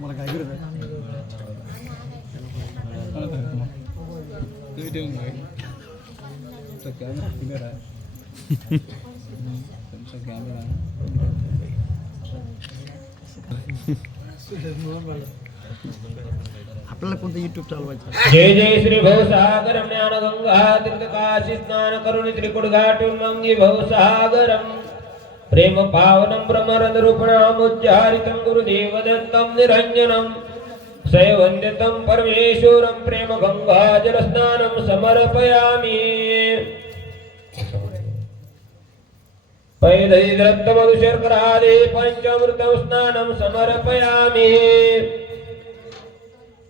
मला काय गरज आहे कॅमेरा तुमचा कॅमेरा आपल्याला कोणतं युट्यूब चालवायचं. जय जय श्री भवसागर ज्ञान गंगा तीर्थ काशी स्नान करुणी त्रिकुट घाटून मंगी भवसागरम प्रेम पावनम ब्रह्मरंध रूपणाम उच्चारितं गुरुदेव दत्तं निरंजनम सैवन्दितं परमेश्वरं प्रेम गंगा जल स्नानं समर्पयामि. पैदयि रक्त मधु शर्करादि पंचामृतं स्नानं समर्पयामि.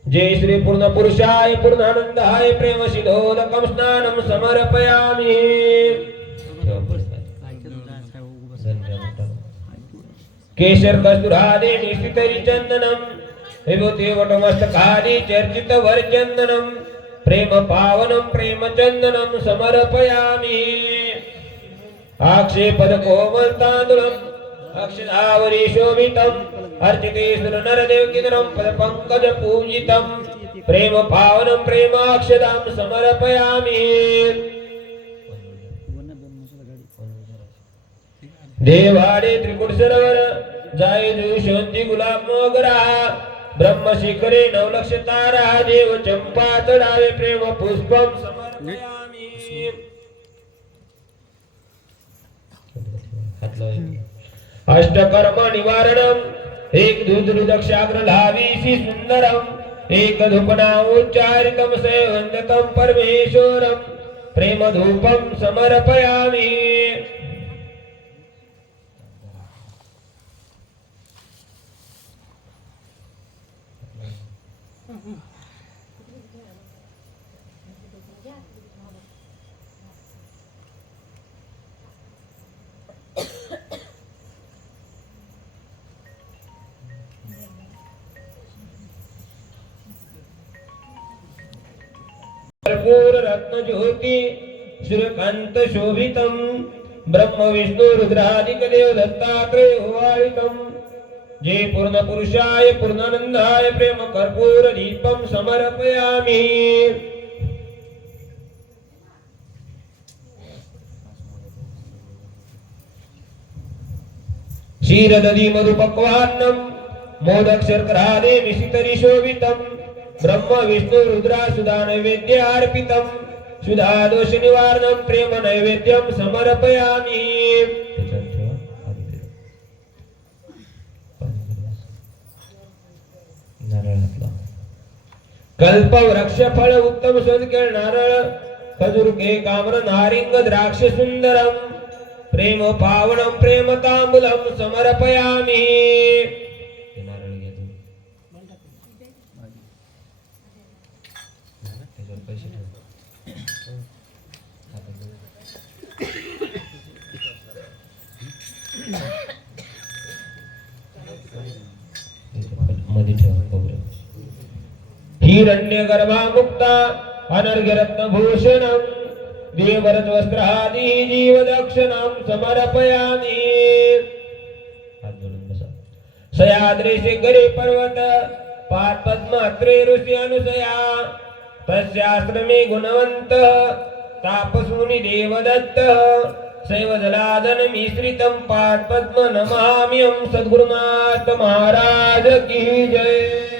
जय श्री पूर्ण पुरुषाय पूर्णानंदाय प्रेम शिधोदकं स्नानं समर्पयामि. केशर कस्तुरादि निश्चितरि चंदनम विभूति वटमस्तकादि चर्चित वर्चंदनम प्रेम पावनम प्रेम चंदनम समर्पयामि. आक्षेपद कोमल तांदुलम अक्षरावरी शोभितम अर्चिते सुर नरदेव किन्नरम पद पंकज पूजितम प्रेम पावनम प्रेमाक्षदां समर्पयामि. देवाडे त्रिकुट सरोवर जाय शांती गुलाब मोगरा ब्रह्म शिखरे नवलक्ष तारा देव चंपा चढावे प्रेम पुष्पम समर्पयामि. अष्टकर्म निवारणम एक दूध दक्षाग्र लावीसी सुंदरम एक धूपना उच्चारितम सेवन्यतम परमेश्वरम प्रेम धूपम समर्पयामि. कर्पूर रत्न ज्योति श्रीकांत शोभितम ब्रह्म विष्णु रुद्रादिक देव दत्तात्रेय वाळितम. जय पूर्ण पुरुषाय पूर्णानंदाय प्रेम कर्पूर दीपम समर्पयामि. क्षीर दधी मधु पक्वान्नम मोदक शर्करादि मिश्रितरि शोभितम ब्रह्म विष्णु रुद्रा सुधा नैवेद्य अर्पितम सुधा दोष निवारणम प्रेम नैवेद्यम समर्पयामि. कल्प वृक्ष फळ उत्तम सुंदर नारळ खजूर के काम्र नारिंग द्राक्ष सुंदरम प्रेम पावनम प्रेम तांबूलम समर्पयामि. हिरण्य गर्भा मुक्ता अनर्घ्य रत्न भूषणम देवरज वस्त्रादि जीव दक्षिणम समर्पयामि. सयाद्री शिखरे पर्वत पाद पद्म अत्रे ऋषि अनुसया तस्याश्रमे गुणवंत तापसूनि देवदत्त शैव जलादन मिश्रितम पाद पद्म नमाम्यम. सद्गुरुनाथ महाराज की जय.